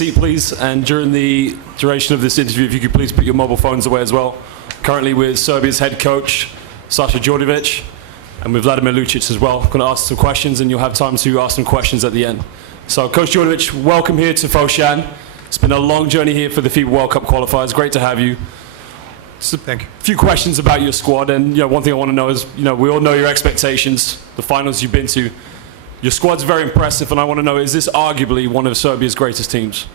seat, please. And during the duration of this interview, if you could please put your mobile phones away as well. Currently with Serbia's head coach, Sasha Djordjevic, and with Vladimir Lucic as well. I'm going to ask some questions, and you'll have time to ask some questions at the end. So, Coach Djordjevic, welcome here to Foshan. It's been a long journey here for the FIBA World Cup qualifiers. Great to have you. So, thank you. A few questions about your squad, and one thing I want to know is, we all know your expectations, the finals you've been to. Your squad's very impressive, and I want to know, is this arguably one of Serbia's greatest teams?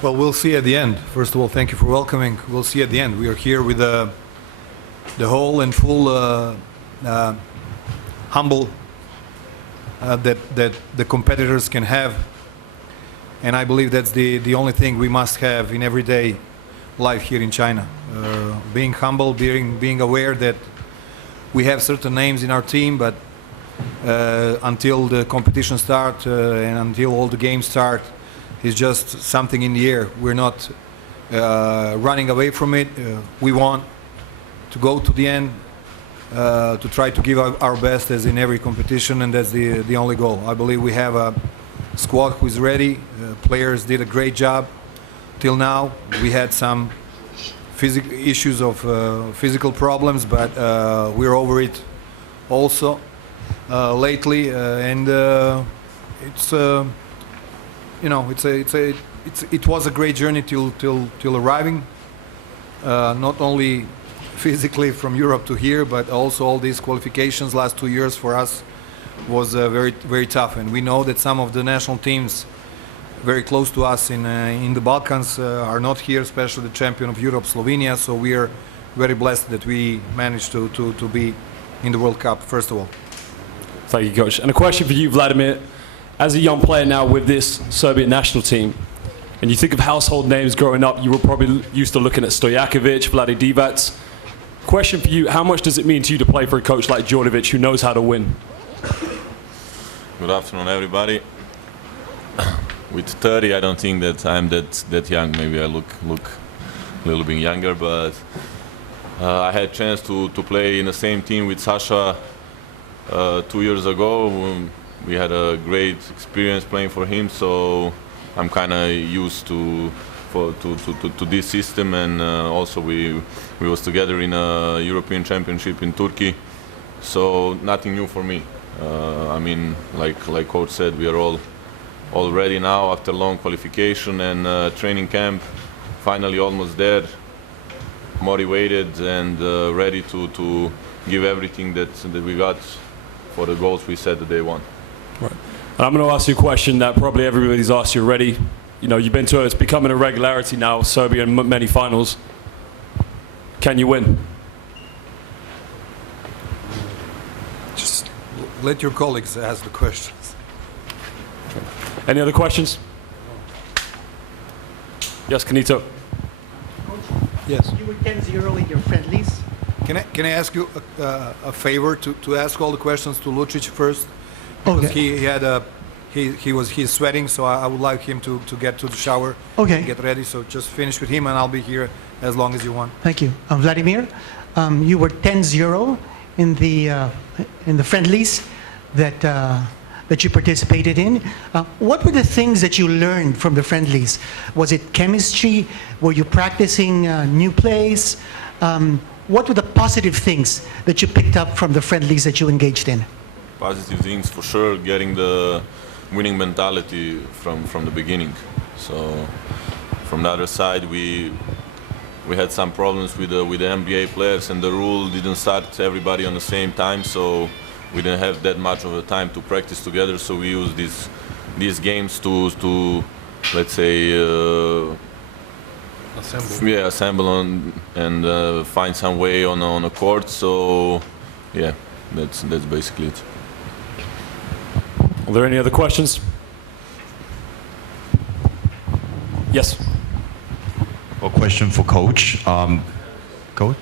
Well, we'll see at the end. First of all, thank you for welcoming. We'll see at the end. We are here with the whole and full humble that the competitors can have, and I believe that's the only thing we must have in everyday life here in China. Being humble, being aware that we have certain names in our team, but until the competition starts and until all the games start, it's just something in the air. We're not running away from it. We want to go to the end, to try to give our best as in every competition, and that's the only goal. I believe we have a squad who is ready. Players did a great job till now. We had some physical issues of physical problems, but we're over it also lately, and it was a great journey till arriving, not only physically from Europe to here, but also all these qualifications last 2 years for us was very, very tough. And we know that some of the national teams very close to us in the Balkans are not here, especially the champion of Europe, Slovenia. So we are very blessed that we managed to be in the World Cup, first of all. Thank you, Coach. And a question for you, Vladimir. As a young player now with this Serbian national team, and you think of household names growing up, you were probably used to looking at Stojakovic, Vlade Divac. Question for you, how much does it mean to you to play for a coach like Djordjevic who knows how to win? Good afternoon, everybody. With 30, I don't think that I'm that young. Maybe I look a little bit younger, but I had a chance to play in the same team with Sasha 2 years ago. We had a great experience playing for him, so I'm kind of used to this system, and also we was together in a European Championship in Turkey, so nothing new for me. I mean, like Coach said, we are all ready now after long qualification and training camp. Finally, almost there, motivated and ready to give everything that we got for the goals we set the day one. Right. And I'm going to ask you a question that probably everybody's asked you already. You've been to it, it's becoming a regularity now, Serbia in many finals. Can you win? Just let your colleagues ask the questions. Any other questions? Yes, Canito. Yes. You were 10-0 in your friendlies. Can I ask you a favor to ask all the questions to Lucic first? Because Okay. he's sweating, so I would like him to get to the shower, Okay. get ready. So just finish with him, and I'll be here as long as you want. Thank you. Vladimir, you were 10-0 in the friendlies that you participated in. What were the things that you learned from the friendlies? Was it chemistry? Were you practicing new plays? What were the positive things that you picked up from the friendlies that you engaged in? Positive things for sure, getting the winning mentality from the beginning. So from the other side, we had some problems with the NBA players, and the rule didn't start everybody on the same time, so we didn't have that much of a time to practice together. So we used these games to let's say assemble and find some way on a court. So yeah, that's basically it. Are there any other questions? Yes. A question for Coach. Coach,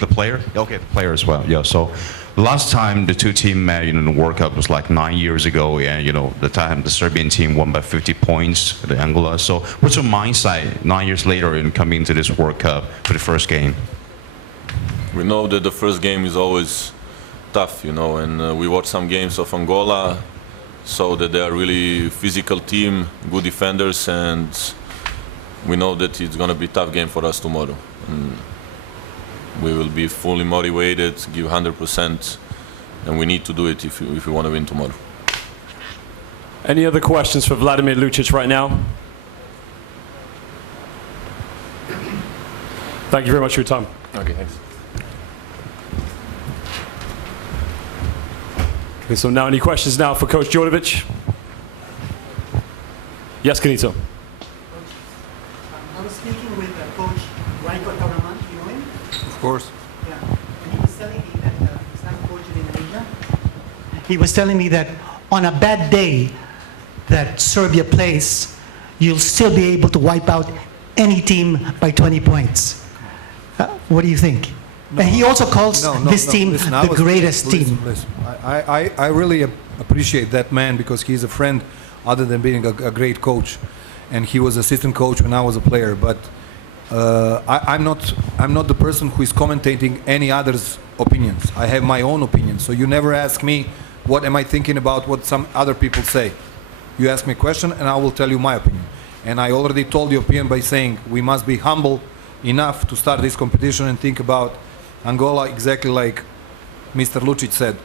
the player? Okay, the player as well. Yeah. So last time the two teams met in the World Cup was like 9 years ago, and the time the Serbian team won by 50 points at Angola. So what's your mindset 9 years later in coming to this World Cup for the first game? We know that the first game is always tough, and we watched some games of Angola. so that they are really physical team, good defenders, and we know that it's going to be a tough game for us tomorrow. And we will be fully motivated, give 100%, and we need to do it if we want to win tomorrow. Any other questions for Vladimir Lucic right now? Thank you very much for your time. Okay, thanks. Okay, so now any questions now for Coach Djordjevic? Yes, Canito. I was speaking with Coach Rajko Tauraman, you know him? Of course. Yeah. And he was telling me that he's not a coach in Indonesia. He was telling me that on a bad day that Serbia plays, you'll still be able to wipe out any team by 20 points. What do you think? And he also calls this team Listen, the greatest team. Listen. I really appreciate that man because he's a friend other than being a great coach. And he was assistant coach when I was a player. But I'm not the person who is commentating any other's opinions. I have my own opinion. So you never ask me what am I thinking about what some other people say. You ask me a question and I will tell you my opinion. And I already told the opinion by saying we must be humble enough to start this competition and think about Angola exactly like Mr. Lucic said.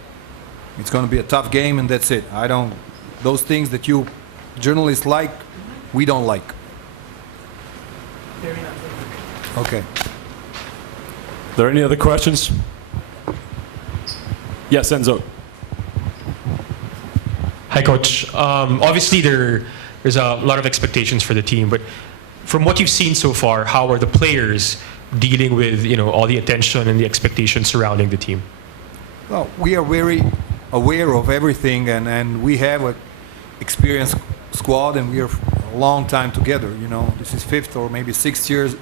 It's going to be a tough game and that's it. Those things that you journalists like, we don't like. Okay. Are there any other questions? Yes, Enzo. Hi, Coach. Obviously, there's a lot of expectations for the team, but from what you've seen so far, how are the players dealing with all the attention and the expectations surrounding the team? Well, we are very aware of everything, and we have an experienced squad, and we are a long time together. This is 5th or maybe 6th years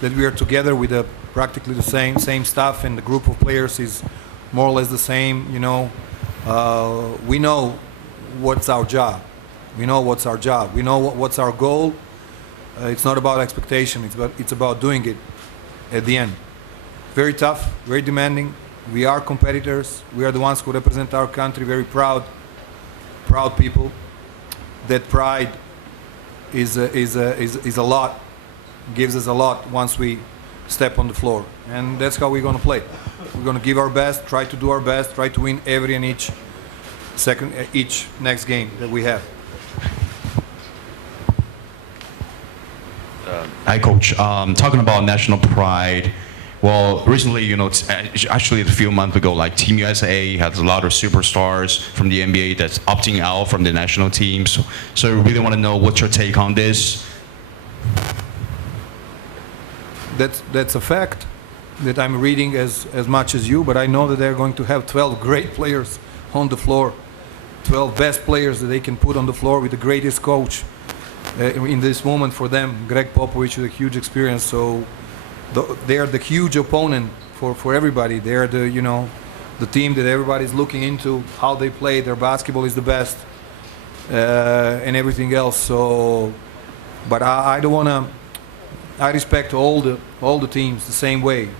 that we are together with practically the same stuff, and the group of players is more or less the same. We know what's our job. We know what's our job. We know what's our goal. It's not about expectation. It's about doing it at the end. Very tough, very demanding. We are competitors. We are the ones who represent our country. Very proud people. That pride is a lot. Gives us a lot once we step on the floor, and that's how we're going to play. We're going to give our best, try to do our best, try to win every and each next game that we have. Hi, Coach. Talking about national pride. Well, recently, actually a few months ago, like Team USA has a lot of superstars from the NBA that's opting out from the national teams. So we really want to know what's your take on this. That's a fact that I'm reading as much as you, but I know that they're going to have 12 great players on the floor, 12 best players that they can put on the floor with the greatest coach in this moment for them, Greg Popovich, with a huge experience. So they are the huge opponent for everybody. They are the team that everybody's looking into, how they play. Their basketball is the best, and everything else. So, but I don't want to. I respect all the teams the same way,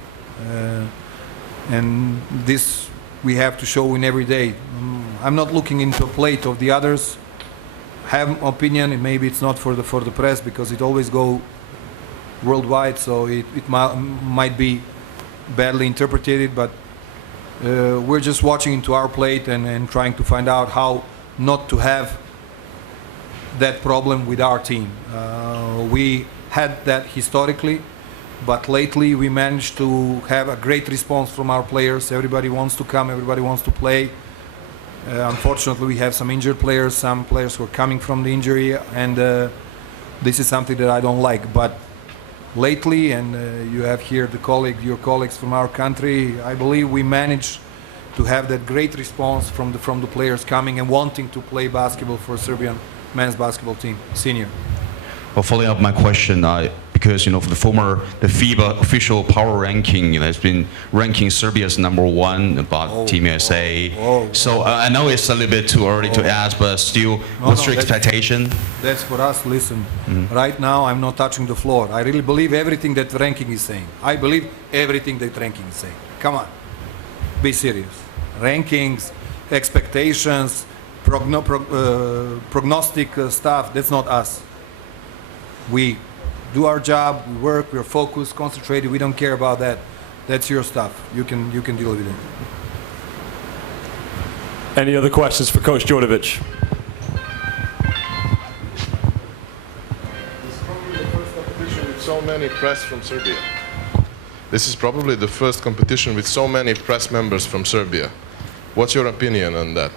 and this we have to show in every day. I'm not looking into a plate of the others. Have an opinion, and maybe it's not for the press because it always go worldwide, so it might be badly interpreted. But we're just watching into our plate and trying to find out how not to have that problem with our team. We had that historically, but lately we managed to have a great response from our players. Everybody wants to come, everybody wants to play. Unfortunately, we have some injured players, some players who are coming from the injury, and this is something that I don't like. But lately, and you have here your colleagues from our country, I believe we managed to have that great response from the players coming and wanting to play basketball for Serbian men's basketball team, senior. Well, following up my question, because for the FIBA official power ranking has been ranking Serbia as #1 about Team USA. So I know it's a little bit too early to ask, but still, what's your expectation? That's for us. Listen, right now I'm not touching the floor. I really believe everything that ranking is saying. I believe everything that ranking is saying. Come on, be serious. Rankings, expectations, prognostic stuff, that's not us. We do our job, we work, we're focused, concentrated, we don't care about that. That's your stuff. You can deal with it. Any other questions for Coach Djordjevic? So many press from Serbia. This is probably the first competition with so many press members from Serbia. What's your opinion on that?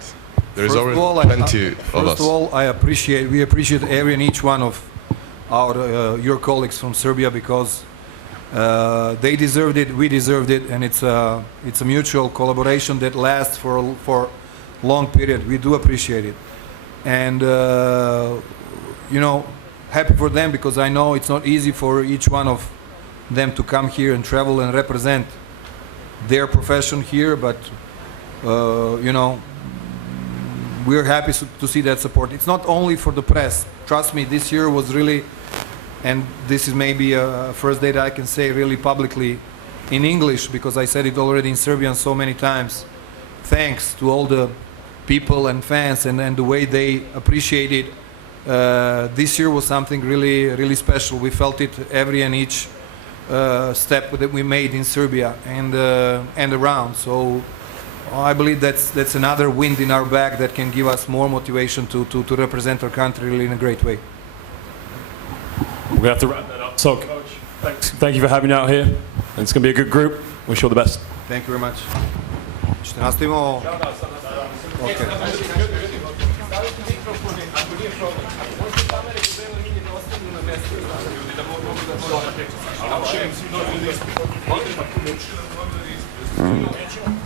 There is already plenty of us. First of all, we appreciate every and each one of your colleagues from Serbia, because they deserved it, we deserved it, and it's a mutual collaboration that lasts for long period. We do appreciate it, and happy for them, because I know it's not easy for each one of them to come here and travel and represent their profession here, but we're happy to see that support. It's not only for the press. Trust me, this year was really, and this is maybe a first day that I can say really publicly in English, because I said it already in Serbian so many times. Thanks to all the people and fans and the way they appreciate it. This year was something really, really special. We felt it every and each step that we made in Serbia and around. So I believe that's another wind in our back that can give us more motivation to represent our country really in a great way. We're going to have to wrap that up. So, Coach, thank you for having me out here. And it's going to be a good group. Wish you all the best. Thank you very much. Ćete nastavimo? Okay. I'll